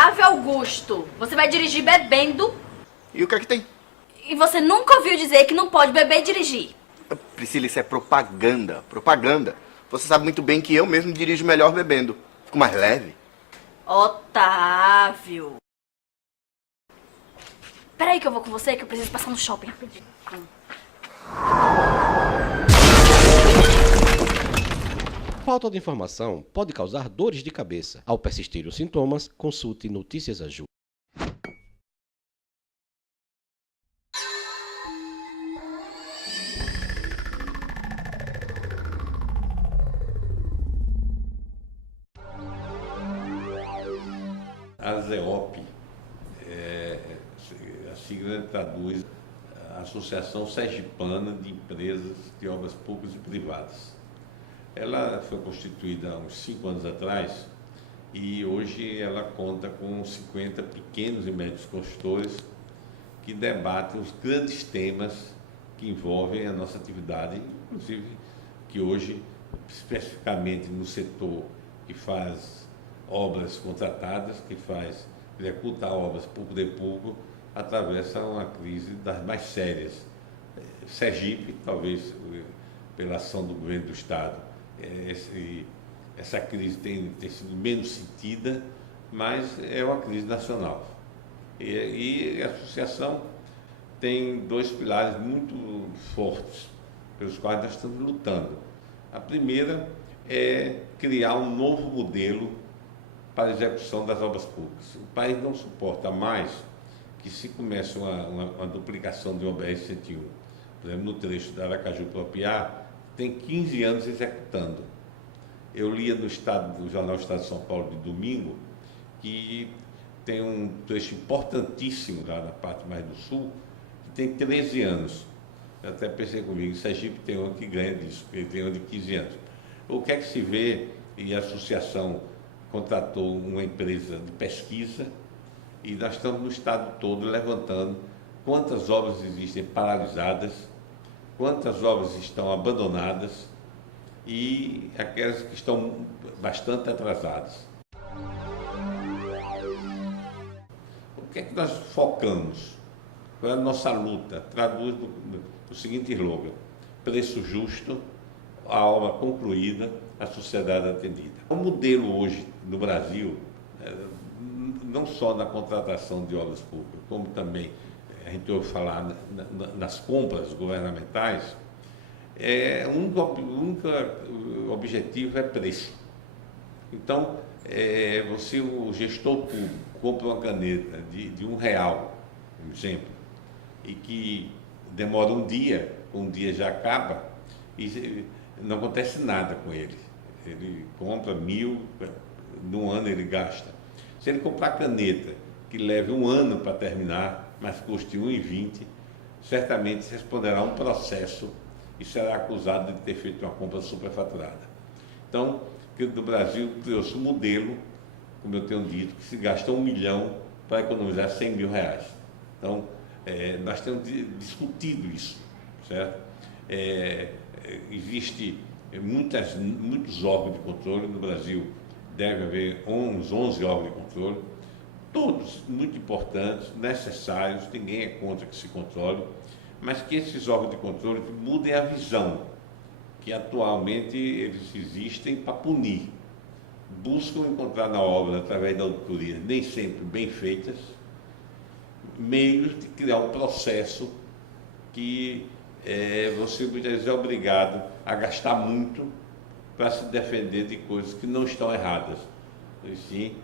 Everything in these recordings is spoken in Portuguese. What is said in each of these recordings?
Otávio Augusto, você vai dirigir bebendo E o que é que tem? e você nunca ouviu dizer que não pode beber e dirigir. Priscila, isso é propaganda. Propaganda. Você sabe muito bem que eu mesmo dirijo melhor bebendo. Fico mais leve. Otávio. Peraí que eu vou com você, que eu preciso passar no shopping rapidinho. Falta de informação pode causar dores de cabeça. Ao persistirem os sintomas, consulte Notícias Aju. A ZEOP, a sigla traduz a Associação Sergipana de Empresas de Obras Públicas e Privadas. Ela foi constituída há uns 5 anos atrás e hoje ela conta com 50 pequenos e médios consultores que debatem os grandes temas que envolvem a nossa atividade, inclusive que hoje, especificamente no setor que faz obras contratadas, que executa obras por poder público, atravessa uma crise das mais sérias. Sergipe, talvez pela ação do governo do Estado, essa crise tem sido menos sentida, mas é uma crise nacional. E a associação tem 2 pilares muito fortes, pelos quais nós estamos lutando. A primeira é criar um novo modelo para a execução das obras públicas. O país não suporta mais que se comece uma duplicação de uma BR-101. Por exemplo, no trecho da Aracaju para o Piá, tem 15 anos executando. Eu lia no Jornal Estado de São Paulo de domingo que tem um trecho importantíssimo lá na parte mais do sul, que tem 13 anos. Eu até pensei comigo, Sergipe tem um que ganha disso, porque tem um de 15 anos. O que é que se vê, e a associação contratou uma empresa de pesquisa, e nós estamos no estado todo levantando quantas obras existem paralisadas, quantas obras estão abandonadas e aquelas que estão bastante atrasadas. O que é que nós focamos? Qual é a nossa luta? Traduz o seguinte slogan: preço justo, a obra concluída, a sociedade atendida. O modelo hoje no Brasil, não só na contratação de obras públicas, como também a gente ouve falar nas compras governamentais, o único objetivo é preço. Então, o gestor público compra uma caneta de R$1, por exemplo, e que demora um dia já acaba, e não acontece nada com ele. Ele compra 1.000, num ano ele gasta. Se ele comprar caneta que leve 1 ano para terminar, mas custe R$1,20, certamente responderá a um processo e será acusado de ter feito uma compra superfaturada. Então, no Brasil criou-se um modelo, como eu tenho dito, que se gasta R$1 milhão para economizar R$100.000. Então, nós temos discutido isso, certo? Existe muitos órgãos de controle no Brasil, deve haver uns 11 órgãos de controle, todos muito importantes, necessários, ninguém é contra que se controle, mas que esses órgãos de controle mudem a visão, que atualmente eles existem para punir. Buscam encontrar na obra, através da auditoria, nem sempre bem feitas, meios de criar um processo que você muitas vezes é obrigado a gastar muito para se defender de coisas que não estão erradas, e sim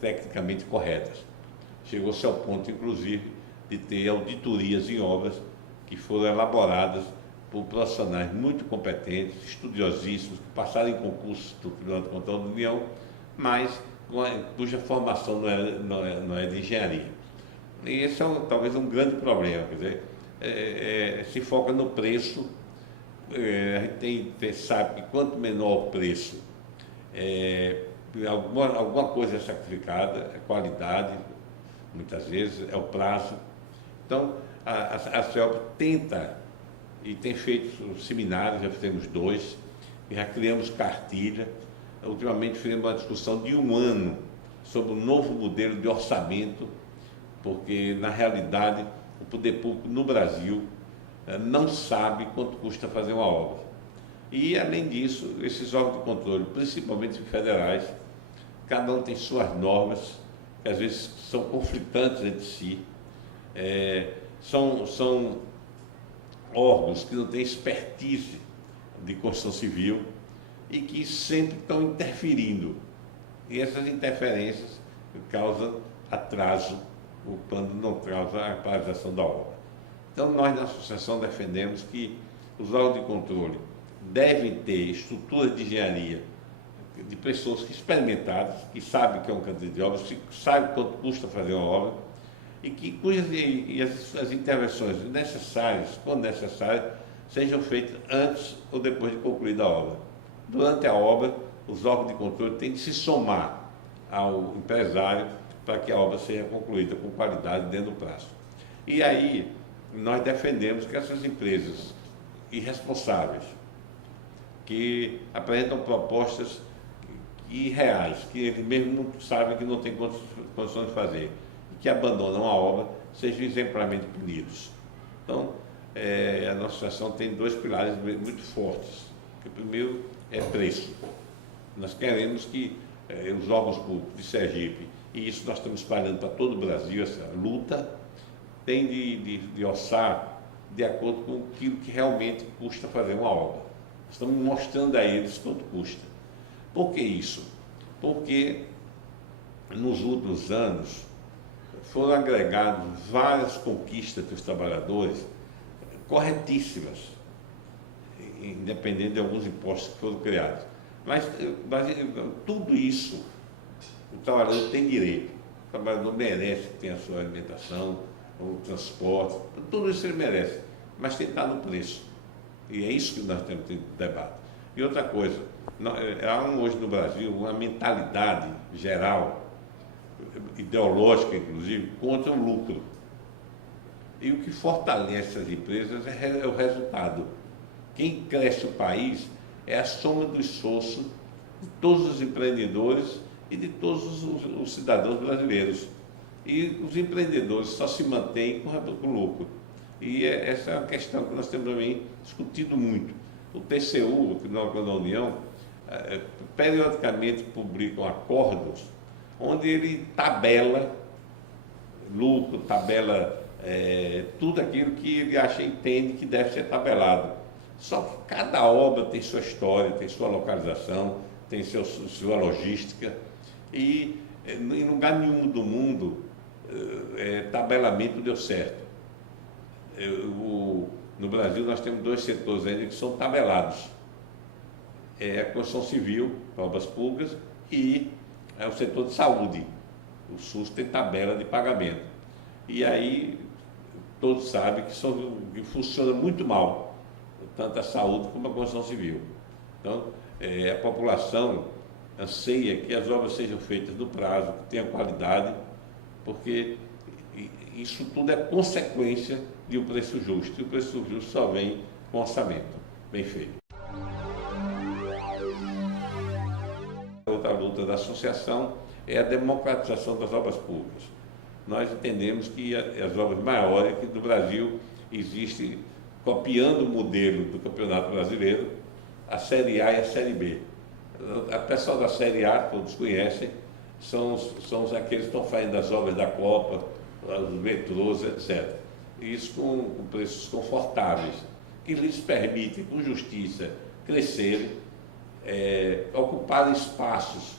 tecnicamente corretas. Chegou-se ao ponto, inclusive, de ter auditorias em obras que foram elaboradas por profissionais muito competentes, estudiosíssimos, que passaram em concursos do Tribunal de Contas da União, mas cuja formação não é de engenharia. E esse é talvez um grande problema, quer dizer, se foca no preço. A gente sabe que quanto menor o preço, alguma coisa é sacrificada, é qualidade, muitas vezes é o prazo. Então, a CEOP tenta e tem feito seminários, já fizemos 2, já criamos cartilha. Ultimamente fizemos uma discussão de 1 ano sobre um novo modelo de orçamento, porque, na realidade, o poder público no Brasil não sabe quanto custa fazer uma obra. E, além disso, esses órgãos de controle, principalmente federais, cada um tem suas normas, que às vezes são conflitantes entre si, são órgãos que não têm expertise de construção civil e que sempre estão interferindo. E essas interferências causam atraso, quando não causa a paralisação da obra. Então, nós na associação defendemos que os órgãos de controle devem ter estruturas de engenharia de pessoas experimentadas, que sabem que é um candidato de obra, que sabem quanto custa fazer uma obra, e as intervenções necessárias, quando necessárias, sejam feitas antes ou depois de concluída a obra. Durante a obra, os órgãos de controle têm de se somar ao empresário para que a obra seja concluída com qualidade dentro do prazo. E aí, nós defendemos que essas empresas irresponsáveis, que apresentam propostas irreais, que eles mesmos não sabem que não têm condições de fazer, e que abandonam a obra, sejam exemplarmente punidos. Então, a nossa associação tem dois pilares muito fortes. O primeiro é preço. Nós queremos que os órgãos públicos de Sergipe, e isso nós estamos espalhando para todo o Brasil, essa luta, tem de orçar de acordo com aquilo que realmente custa fazer uma obra. Estamos mostrando a eles quanto custa. Por que isso? Porque nos últimos anos foram agregadas várias conquistas dos trabalhadores corretíssimas, independente de alguns impostos que foram criados. Mas tudo isso o trabalhador tem direito. O trabalhador merece ter a sua alimentação, o transporte, tudo isso ele merece, mas tem que estar no preço. E é isso que nós temos que debate. E outra coisa, há hoje no Brasil uma mentalidade geral, ideológica inclusive, contra o lucro. E o que fortalece as empresas é o resultado. Quem cresce o país é a soma do esforço de todos os empreendedores e de todos os cidadãos brasileiros. E os empreendedores só se mantêm com lucro. E essa é uma questão que nós temos também discutido muito. O TCU, o Tribunal da União, periodicamente publicam acordos onde ele tabela lucro, tabela tudo aquilo que ele entende que deve ser tabelado. Só que cada obra tem sua história, tem sua localização, tem sua logística, e em lugar nenhum do mundo tabelamento deu certo. No Brasil nós temos dois setores ainda que são tabelados. A construção civil, obras públicas, e o setor de saúde. O SUS tem tabela de pagamento. E aí todos sabem que funciona muito mal, tanto a saúde como a construção civil. Então, a população anseia que as obras sejam feitas no prazo, que tenham qualidade, porque isso tudo é consequência de um preço justo. E o preço justo só vem com orçamento bem feito. Outra luta da associação é a democratização das obras públicas. Nós entendemos que as obras maiores que no Brasil existem, copiando o modelo do Campeonato Brasileiro, a Série A e a Série B. A pessoal da Série A, todos conhecem, são aqueles que estão fazendo as obras da Copa, os metrôs, etc. Isso com preços confortáveis, que lhes permitem, com justiça, crescerem, ocuparem espaços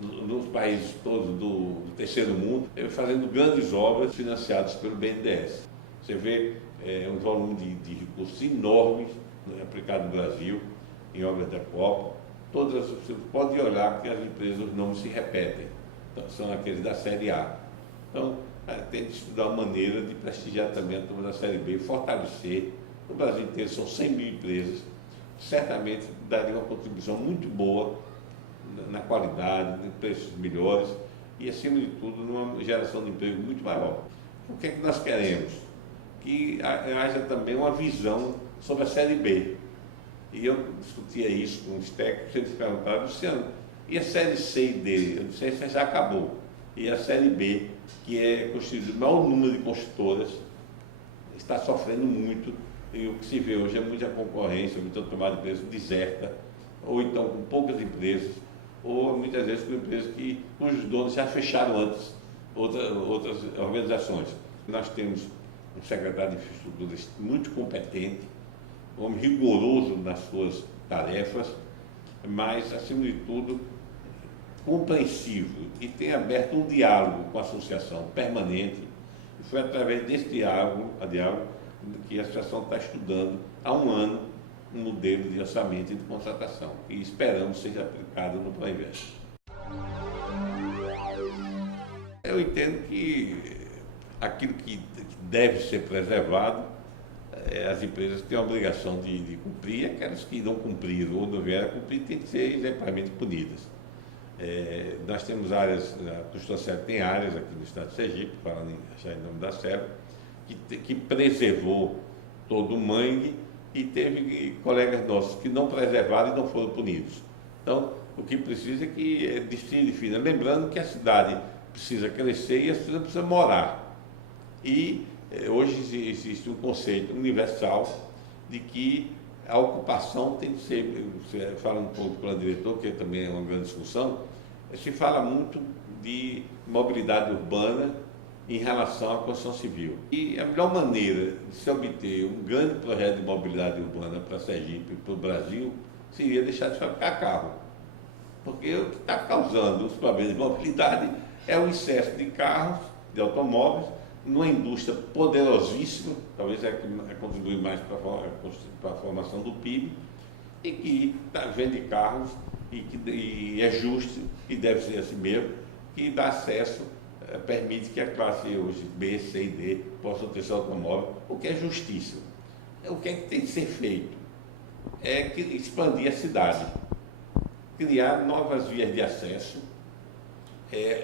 nos países todos do terceiro mundo, fazendo grandes obras financiadas pelo BNDES. Você vê um volume de recursos enormes aplicado no Brasil, em obras da Copa. Todas, você pode olhar que as empresas, os nomes se repetem. Então, são aqueles da Série A. Então, tem de estudar uma maneira de prestigiar também a turma da Série B, fortalecer. No Brasil inteiro são 100 mil empresas, certamente daria uma contribuição muito boa na qualidade, em preços melhores e, acima de tudo, numa geração de emprego muito maior. O que é que nós queremos? Que haja também uma visão sobre a Série B. E eu discutia isso com os técnicos, eles perguntaram, Luciano, e a Série C e D? Eu disse, essa já acabou. E a série B, que é constituída do maior número de construtoras, está sofrendo muito, e o que se vê hoje é muita concorrência, muita tomada de preço deserta, ou então com poucas empresas, ou muitas vezes com empresas cujos donos já fecharam antes outras organizações. Nós temos um secretário de infraestrutura muito competente, um homem rigoroso nas suas tarefas, mas, acima de tudo, compreensivo, e tem aberto um diálogo com a associação permanente. E foi através desse diálogo que a associação está estudando há um ano um modelo de orçamento e de contratação, e esperamos seja aplicado no Proinvest. Eu entendo que aquilo que deve ser preservado, as empresas têm a obrigação de cumprir, aquelas que não cumpriram ou não vieram a cumprir têm que ser exemplarmente punidas. Nós temos áreas, a Construtora Serra tem áreas aqui no estado de Sergipe, falando já em nome da Serra, que preservou todo o mangue, e teve colegas nossos que não preservaram e não foram punidos. Então, o que precisa é que distingue de fina. Lembrando que a cidade precisa crescer e a cidade precisa morar. E hoje existe um conceito universal de que a ocupação tem que ser, você fala um pouco para o diretor, que também é uma grande discussão, se fala muito de mobilidade urbana em relação à construção civil. E a melhor maneira de se obter um grande projeto de mobilidade urbana para Sergipe e para o Brasil seria deixar de fabricar carro. Porque o que está causando os problemas de mobilidade é o excesso de carros, de automóveis, numa indústria poderosíssima, talvez é que contribui mais para a formação do PIB, e que vende carros e é justo, e deve ser assim mesmo, que dá acesso, permite que a classe hoje B, C e D possam ter seu automóvel, o que é justiça. O que é que tem que ser feito? É que expandir a cidade, criar novas vias de acesso,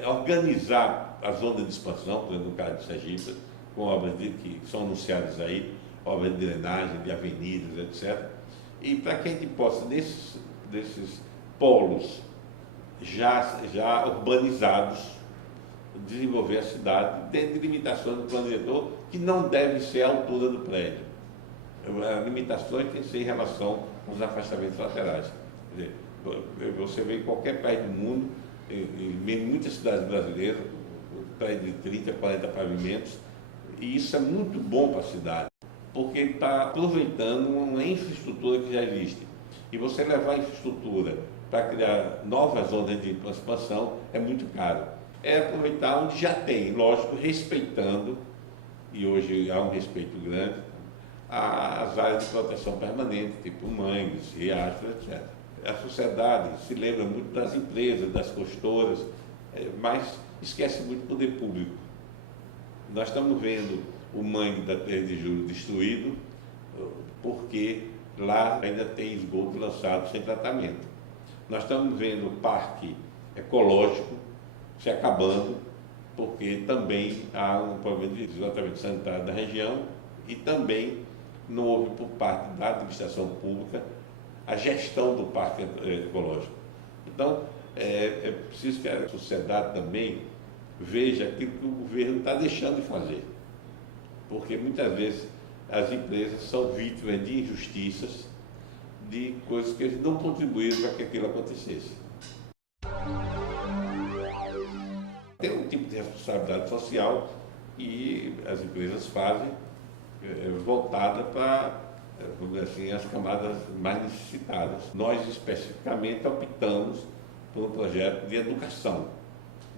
organizar a zona de expansão, por exemplo, no caso de Sergipe, com obras que são anunciadas aí, obras de drenagem, de avenidas, etc. E para que a gente possa, desses polos já urbanizados, desenvolver a cidade dentro de limitações do plano diretor, que não deve ser a altura do prédio. As limitações têm que ser em relação aos afastamentos laterais. Quer dizer, você vê em qualquer país do mundo, em muitas cidades brasileiras, prédio de 30, 40 pavimentos, e isso é muito bom para a cidade, porque está aproveitando uma infraestrutura que já existe. E você levar a infraestrutura para criar novas zonas de expansão é muito caro. É aproveitar onde já tem, lógico, respeitando, e hoje há um respeito grande, as áreas de proteção permanente, tipo mangues, riachos, etc. A sociedade se lembra muito das empresas, das construtoras, mas esquece muito do poder público. Nós estamos vendo o mangue da 3 de julho destruído, porque lá ainda tem esgoto lançado sem tratamento. Nós estamos vendo o parque ecológico se acabando, porque também há um problema de esgotamento sanitário da região, e também não houve por parte da administração pública a gestão do parque ecológico. Então, é preciso que a sociedade também veja aquilo que o governo está deixando de fazer, porque muitas vezes as empresas são vítimas de injustiças, de coisas que eles não contribuíram para que aquilo acontecesse. Tem um tipo de responsabilidade social que as empresas fazem voltada para, vamos dizer assim, as camadas mais necessitadas. Nós, especificamente, optamos por um projeto de educação,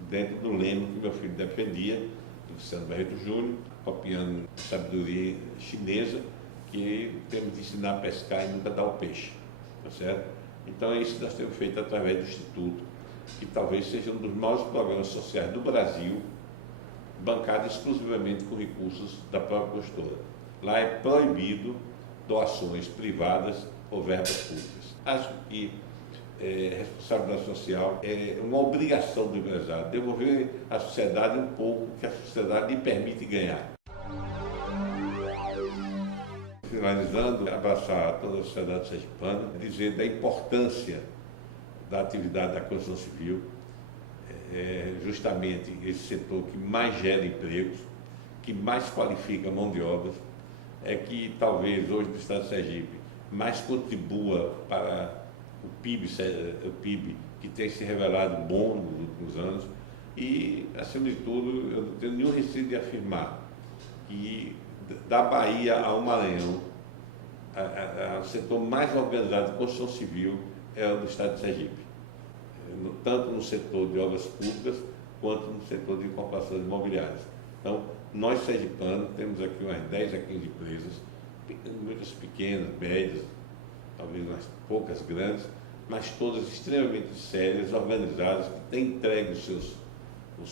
dentro do lema que meu filho defendia, do Luciano Barreto Júnior, copiando sabedoria chinesa, que temos de ensinar a pescar e nunca dar o peixe, tá certo? Então é isso que nós temos feito através do Instituto, que talvez seja um dos maiores programas sociais do Brasil, bancado exclusivamente com recursos da própria construtora. Lá é proibido doações privadas ou verbas públicas. Acho que responsabilidade social é uma obrigação do empresário, devolver à sociedade um pouco que a sociedade lhe permite ganhar. Finalizando, abraçar toda a sociedade sergipana, dizer da importância da atividade da construção civil, justamente esse setor que mais gera empregos, que mais qualifica a mão de obra, é que talvez hoje no estado de Sergipe mais contribua para o PIB que tem se revelado bom nos últimos anos e, acima de tudo, eu não tenho nenhum receio de afirmar que da Bahia ao Maranhão, o setor mais organizado de construção civil é o do estado de Sergipe, tanto no setor de obras públicas quanto no setor de incorporações imobiliárias. Então, nós sergipanos temos aqui umas 10 a 15 empresas, muitas pequenas, médias, talvez umas poucas grandes, mas todas extremamente sérias, organizadas, que têm entregue os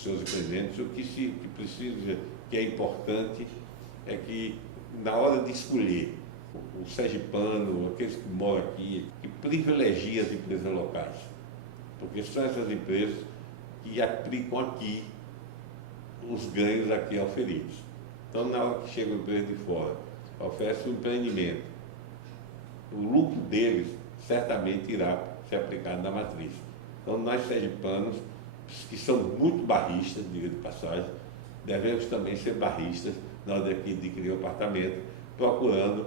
seus empreendimentos. O que precisa, que é importante, é que na hora de escolher o sergipano, aqueles que moram aqui, que privilegie as empresas locais, porque são essas empresas que aplicam aqui os ganhos aqui auferidos. Então, na hora que chega uma empresa de fora, oferece um empreendimento, o lucro deles certamente irá ser aplicado na matriz. Então, nós sergipanos, que somos muito barristas, diga de passagem, devemos também ser barristas na hora de adquirir um apartamento, procurando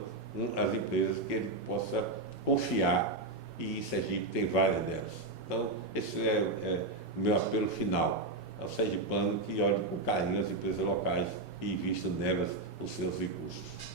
as empresas que ele possa confiar, e em Sergipe tem várias delas. Então, esse é o meu apelo final ao sergipano, que olhe com carinho as empresas locais e invista nelas os seus recursos.